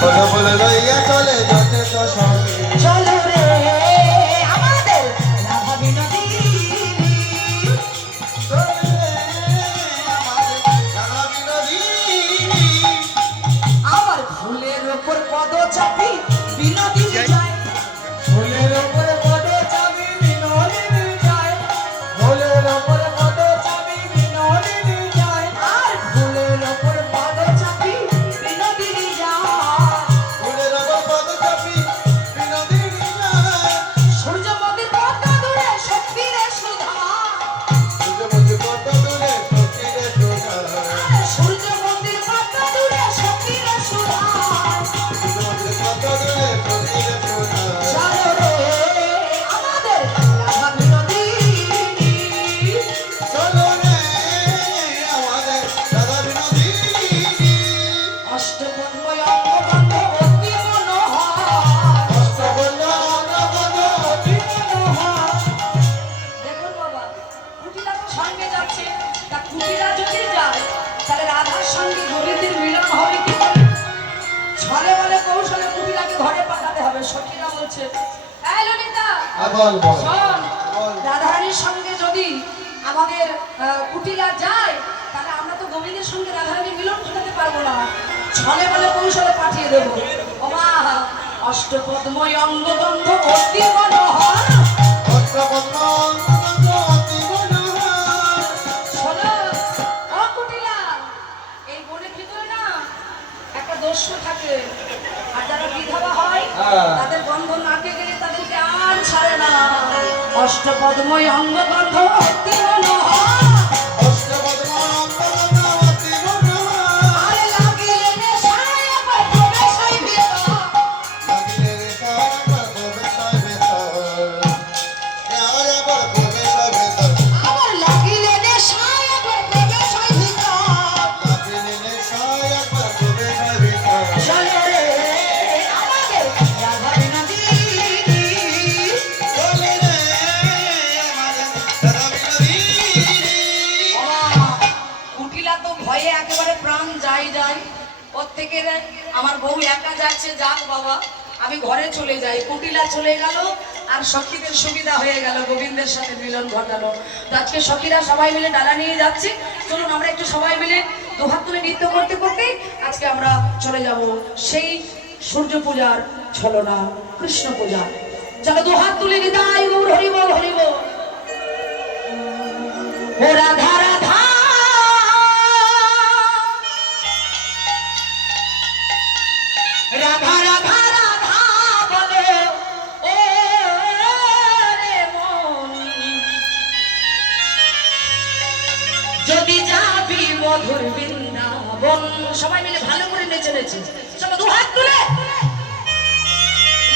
কথা বলে লইয়া চলে যথেষ্ট সঙ্গে চলো রে আমাদের রাধা বিনোদিনী আমার ফুলের ওপর পদ চাপি বিনোদিনী যায় ফুলের উপরে পদে চাবি বিনোদিনী যায় ফুলের উপরে পদে চাবি বিনোদিনী যায় আর ফুলের ওপর পদ চাপি বিনোদিনী যায় ফুলের উপর পদে চাবি বিনোদিনী যায় সূর্যমতির কত দূরে শক্তির সুধা সূর্যমতি কত দূরে সখীরে সোনা সূর্যমতির কত দূরে শক্তির সুধা সূর্যমতি কত দূরে সখীরে সোনা চলো রে আমাদের রাধা বিনোদিনী চলো রে আমাদের রাধা বিনোদিনী অষ্টপদ্ময় অঙ্গবন্ধ অতি মনোহর অষ্টবর্ণ অঙ্গবদ্ধ অতি মনোহর দেখুন বাবা কুটিলা তো সঙ্গে যাচ্ছে তা কুটিলা যদি যায় তাহলে রাধার সঙ্গে গোবিন্দের মিলন হবে কি করে ছলে বলে কৌশলে কুটিলাকে ঘরে পাঠাতে হবে সখীরা বলছে এই ললিতা বল বল শোন বল। রাধারানীর সঙ্গে যদি আমাদের কুটিলা যায় তাহলে আমরা তো গোবিন্দের সঙ্গে রাধারানীর মিলন ঘটাতে পারবো না ছলে বলে কৌশলে পাঠিয়ে দেবো ওমা অষ্টপদ্ময় অঙ্গবন্ধ অতি মনোহর অষ্টবর্ণ অঙ্গবদ্ধ অতি মনোহর শোনো ও কুটিলা এই বনের ভিতরে না একটা দস্যু থাকে আর যারা বিধবা হয় তাদের বন্ধন নাটে গেলে তাদেরকে আর ছাড়ে না অষ্টপদ্ময় অঙ্গবন্ধ অতি মনোহর অষ্টবর্ণ অঙ্গবদ্ধ অতি মনোহর আরে লাগিলে নেশায় আমার প্রবেশ হয় ভিতর লাগিলে রে কারবার প্রবেশায় ভেতর কারবার প্রবেশায় ভেতর আমার লাগিলে নেশায় আমার প্রবেশ হয় ভিতর লাগিলে রে কারবার প্রবেশায় ভেতর চলো রে আমাদের রাধা বিনোদিনী চলে রে আমাদের রাধা বিনোদিনী কুটিলা তো ভয়ে একেবারে প্রাণ যায় ওর থেকে রে আমার বউ একা যাচ্ছে যাক বাবা আমি ঘরে চলে যাই কুটিলা চলে গেল আর সখীদের সুবিধা হয়ে গেল গোবিন্দের সাথে মিলন ঘটালো তো আজকে সখীরা সবাই মিলে ডালা নিয়ে যাচ্ছে চলুন আমরা একটু সবাই মিলে দুহাত তুলে নৃত্য করতে করতে আজকে আমরা চলে যাব সেই সূর্য পূজার ছলনা কৃষ্ণ পূজা চলো দুহাত তুলে নিতাই গৌর হরিবল হরিবল ও রাধা রাধা রাধা রাধা রাধা বলে ও রে মন যদি যাবি মধুর বৃন্দাবন সবাই মিলে ভালো করে নেচে নেচে চলো দু হাত তুলে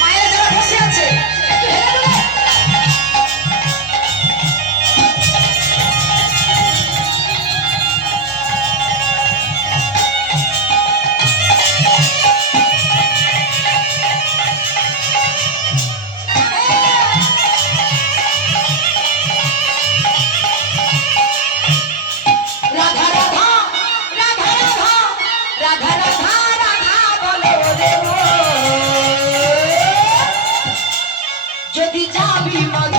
মায়েরা যারা বসে আছে একটু হেলে দুলে রাধা রাধা রাধা রাধা রাধা রাধা রাধা বলো রে মন যদি যাবি মধুর